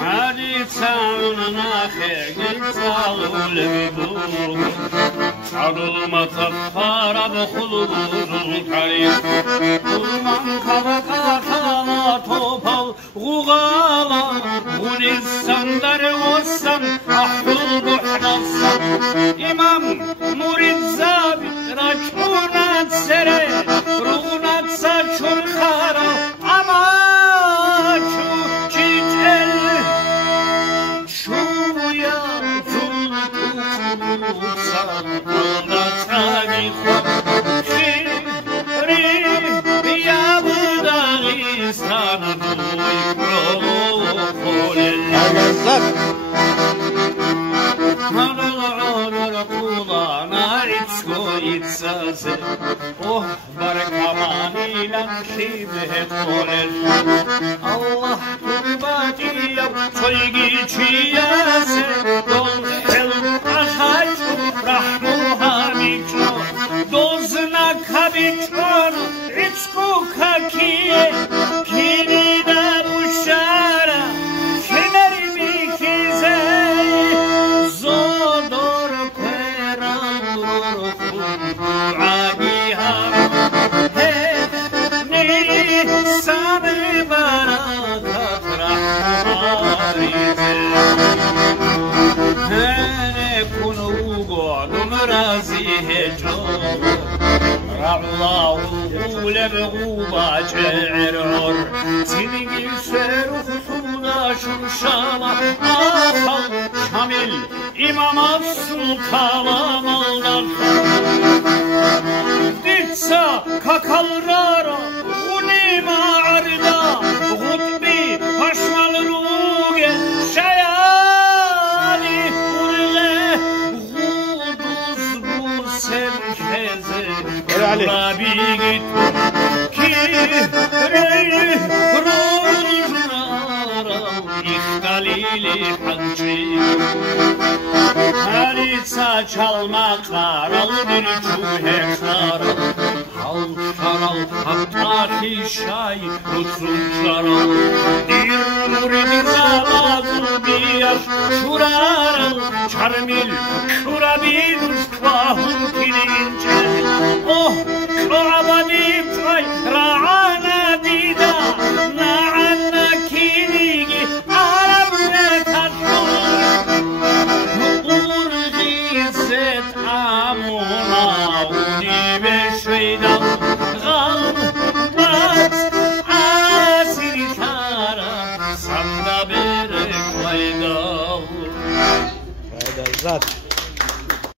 هادي تسعنا خير تسعول بدور عدل ما تفار بخلود الكريم ومن خلق طوبا غغالا ونسان در وسان أحضر بحرصا إمام مريد زابي راكونات سري رغنات ساچون خارا أما شو چيجل شو يا تلقوصا غنات خود خيري يا بداغستان دوي برو oh barkamaniyle şibhet koler Allah turbatiye soygiçiyese dol hel aşaç rahmu hamiço dozna kabiçon içku kakiye kini de buşara kemerimi kize zodor perandur الله ولبغوبا جعرور سنجي سيرو خصونا شمشالا آخر شامل إمام السلطان مالدار ديتسا كاكالرارا ونيما عردا غطبي هشمال روغ شيالي ورغه غودوز بوسن كزي رابي git ki rey rojnara ihtalili hancı Haritsa çalma karal bir çuhekar Hal karal hattaki şay rutsun karal Bir murid zalazul biyaş şuraral Çarmil şurabil şvahun kilince Oh شعبني بطي رعانا ديدا نعنا كينيجي عربنا تشور نقور غيثت عمونا وني بشويدا غلبات عاسر كارا سمنا برك ويدا هذا الزاد